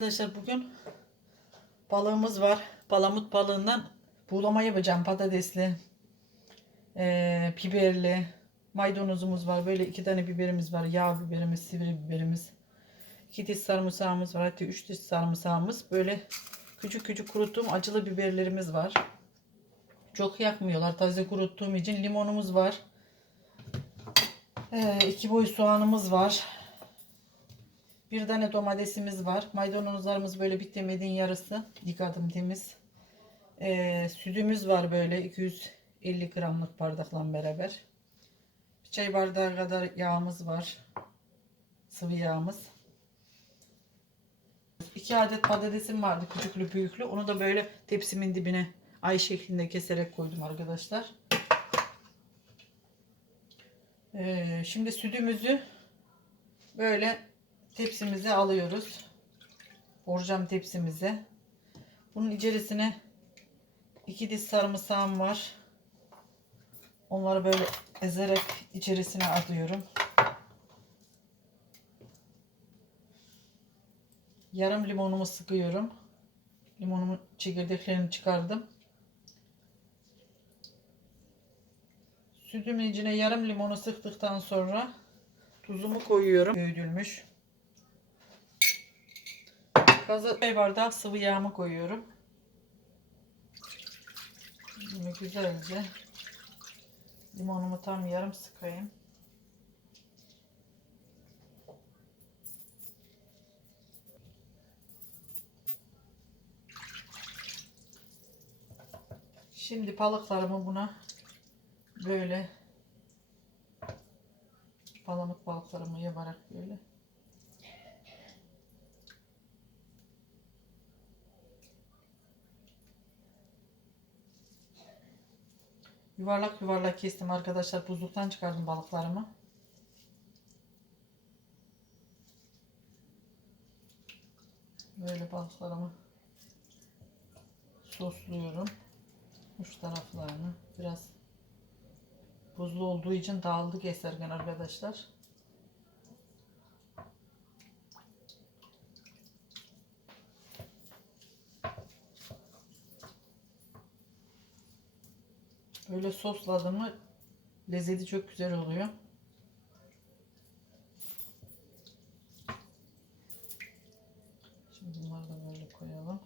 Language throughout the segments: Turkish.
Arkadaşlar bugün balığımız var. Palamut balığından buğulama yapacağım. Patatesli, eee, biberli, maydanozumuz var. Böyle iki tane biberimiz var. Yağ biberimiz, sivri biberimiz. İki diş sarımsağımız var. Hatta üç diş sarımsağımız. Böyle küçük küçük kuruttuğum acılı biberlerimiz var. Çok yakmıyorlar. Taze kuruttuğum için limonumuz var. Eee iki boy soğanımız var. Bir tane domatesimiz var. Maydanozlarımız böyle bitemediğin yarısı. Yıkadım temiz. Ee, sütümüz var böyle 250 gramlık bardakla beraber. Bir çay bardağı kadar yağımız var. Sıvı yağımız. İki adet patatesim vardı küçüklü büyüklü. Onu da böyle tepsimin dibine ay şeklinde keserek koydum arkadaşlar. Ee, şimdi sütümüzü böyle tepsimize alıyoruz. Borcam tepsimize. Bunun içerisine iki diş sarımsağım var. Onları böyle ezerek içerisine atıyorum. Yarım limonumu sıkıyorum. Limonumun çekirdeklerini çıkardım. Sütümün içine yarım limonu sıktıktan sonra tuzumu koyuyorum. Öğüdülmüş. Gaza çay bardağı sıvı yağımı koyuyorum. Bunu güzelce limonumu tam yarım sıkayım. Şimdi balıklarımı buna böyle palamut balıklarımı yaparak böyle Yuvarlak yuvarlak kestim arkadaşlar. Buzluktan çıkardım balıklarımı. Böyle balıklarımı sosluyorum. Uç taraflarını biraz buzlu olduğu için dağıldı keserken arkadaşlar. Böyle sosladım mı lezzeti çok güzel oluyor. Şimdi bunları da böyle koyalım.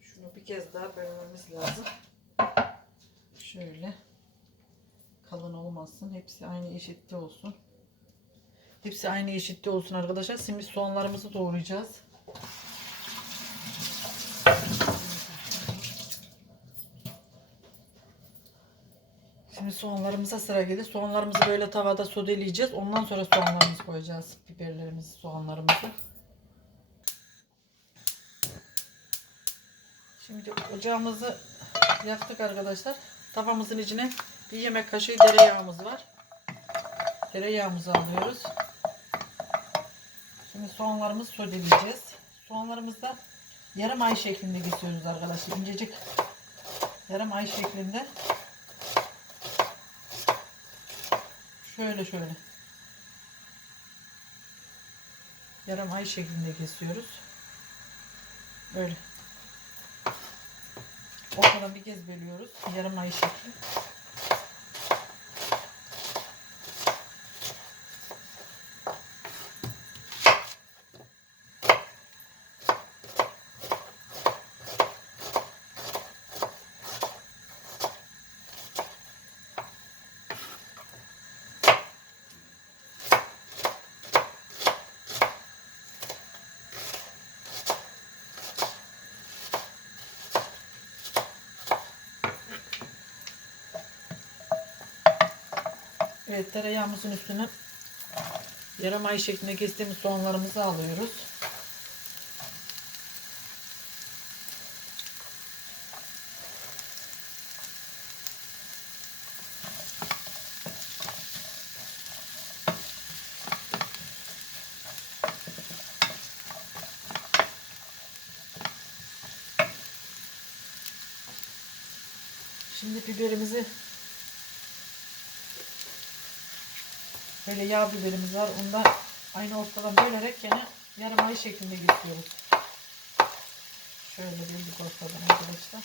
Şunu bir kez daha bölmemiz lazım. Şöyle olmasın. Hepsi aynı eşitte olsun. Hepsi aynı eşitte olsun arkadaşlar. Şimdi soğanlarımızı doğrayacağız. Şimdi soğanlarımıza sıra geldi. Soğanlarımızı böyle tavada sodeleyeceğiz. Ondan sonra soğanlarımızı koyacağız. Biberlerimizi, soğanlarımızı. Şimdi ocağımızı yaktık arkadaşlar. Tavamızın içine bir yemek kaşığı tereyağımız var. Tereyağımızı alıyoruz. Şimdi soğanlarımızı sodeleyeceğiz. Soğanlarımızı da yarım ay şeklinde kesiyoruz arkadaşlar. İncecik yarım ay şeklinde. Şöyle şöyle. Yarım ay şeklinde kesiyoruz. Böyle. Ortadan bir kez bölüyoruz. Yarım ay şekli. Evet tereyağımızın üstüne yarım ay şeklinde kestiğimiz soğanlarımızı alıyoruz. Şimdi biberimizi böyle yağ biberimiz var. Onu da aynı ortadan bölerek yine yarım ay şeklinde getiriyoruz. Şöyle böldük ortadan arkadaşlar.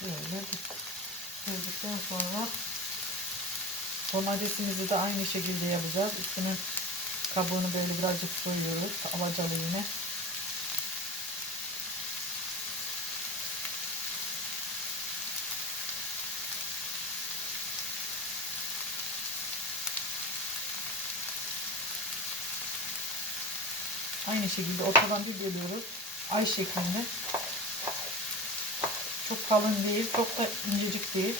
Şöyle böldükten sonra domatesimizi de aynı şekilde yapacağız. Üstünün kabuğunu böyle birazcık soyuyoruz. Alacalı yine. Aynı şekilde ortadan bir bölüyoruz. Ay şeklinde. Çok kalın değil, çok da incecik değil.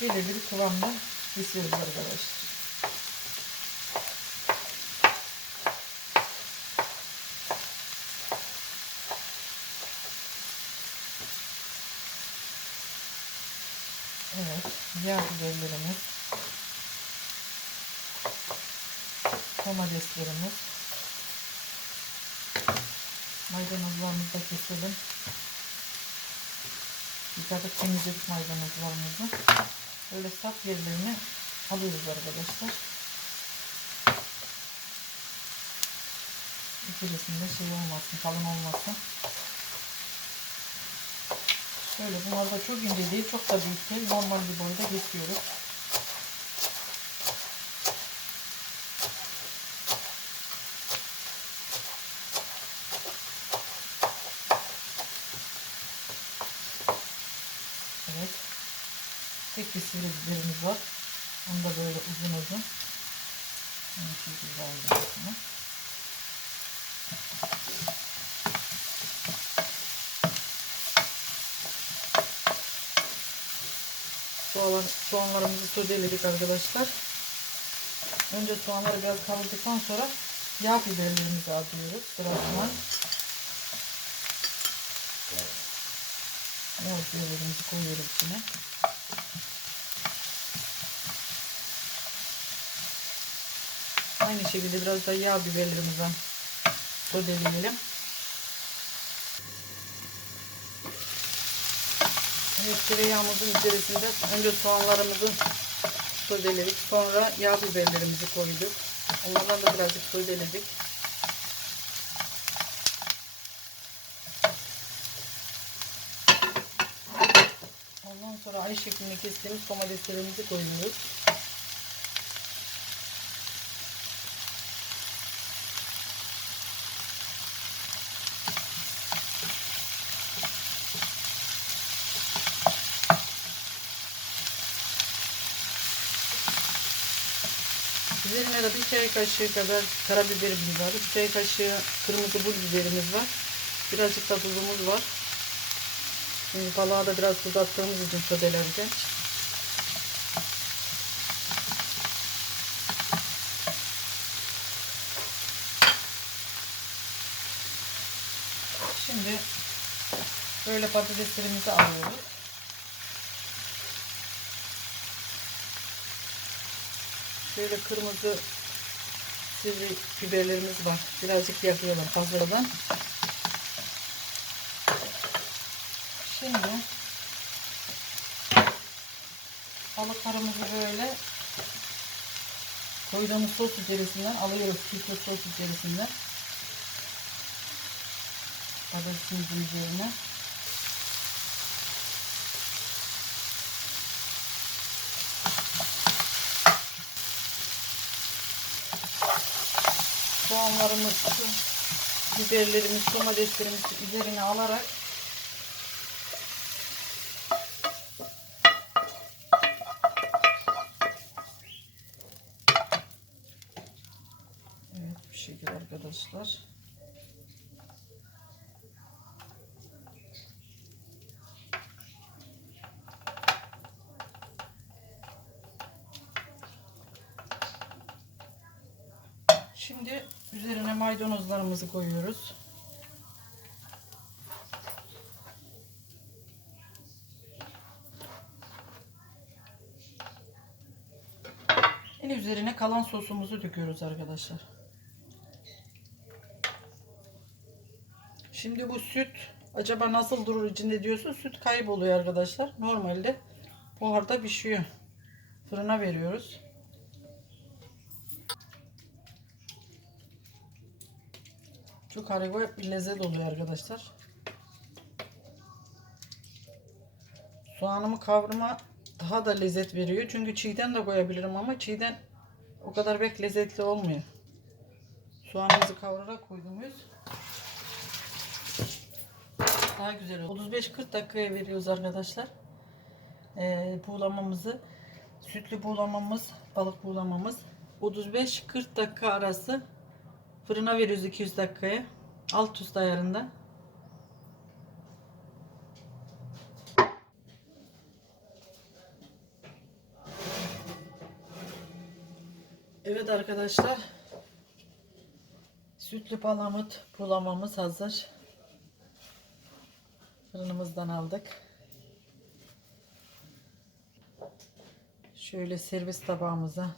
Belirli bir kıvamda kesiyoruz arkadaşlar. Evet, yağ biberlerimiz, domateslerimiz, maydanozlarımızı da keselim. Yıkadık temizledik maydanozlarımızı. Böyle sap yerlerini alıyoruz arkadaşlar. İçerisinde şey olmasın, kalın olmasın. Şöyle bunlar da çok ince değil, çok da büyük değil. Normal bir boyda kesiyoruz. Evet. Tek bir sivri var. Onu da böyle uzun uzun. Aynı şekilde aldım. Soğan, soğanlarımızı sözeledik arkadaşlar. Önce soğanları biraz kavurduktan sonra yağ biberlerimizi atıyoruz sırasına. Yağ biberlerimizi koyuyoruz içine. Aynı şekilde biraz da yağ biberlerimizden sodeleyelim. Evet tereyağımızın içerisinde önce soğanlarımızı sodeledik. Sonra yağ biberlerimizi koyduk. Onlardan da birazcık sodeledik. Ondan sonra ay şeklinde kestiğimiz domateslerimizi koyuyoruz. Üzerine de bir çay kaşığı kadar karabiberimiz var. Bir çay kaşığı kırmızı pul biberimiz var. Birazcık da tuzumuz var. Şimdi balığa da biraz tuz attığımız için sodelenecek. Şimdi böyle patateslerimizi alıyoruz. Şöyle kırmızı sivri biberlerimiz var. Birazcık yakıyorum fazladan. Şimdi balıklarımızı böyle koyduğumuz sos içerisinden alıyoruz. Keto sos içerisinden. Patatesimizin üzerine. Soğanlarımız, biberlerimiz, domateslerimiz üzerine alarak Evet bu şekilde arkadaşlar. Şimdi üzerine maydanozlarımızı koyuyoruz. Şimdi üzerine kalan sosumuzu döküyoruz arkadaşlar. Şimdi bu süt acaba nasıl durur içinde diyorsun süt kayboluyor arkadaşlar. Normalde buharda pişiyor. Fırına veriyoruz. Çok harika bir lezzet oluyor arkadaşlar. Soğanımı kavurma daha da lezzet veriyor. Çünkü çiğden de koyabilirim ama çiğden o kadar pek lezzetli olmuyor. Soğanımızı kavurarak koyduğumuz daha güzel oluyor. 35-40 dakikaya veriyoruz arkadaşlar. Ee, buğulamamızı sütlü buğulamamız, balık buğulamamız 35-40 dakika arası fırına veriyoruz 200 dakikaya. Alt üst ayarında. Evet arkadaşlar. Sütlü palamut bulamamız hazır. Fırınımızdan aldık. Şöyle servis tabağımıza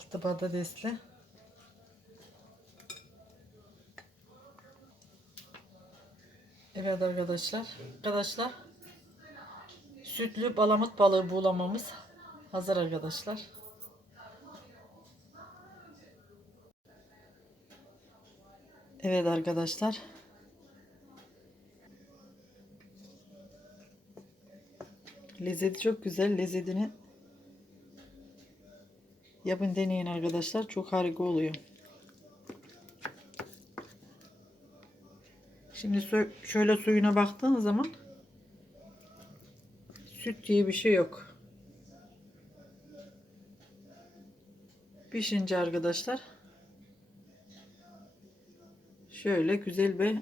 altı patatesli Evet arkadaşlar. Arkadaşlar sütlü balamut balığı buğulamamız hazır arkadaşlar. Evet arkadaşlar. Lezzeti çok güzel. Lezzetini yapın deneyin arkadaşlar. Çok harika oluyor. Şimdi şöyle suyuna baktığınız zaman süt diye bir şey yok. Pişince arkadaşlar şöyle güzel bir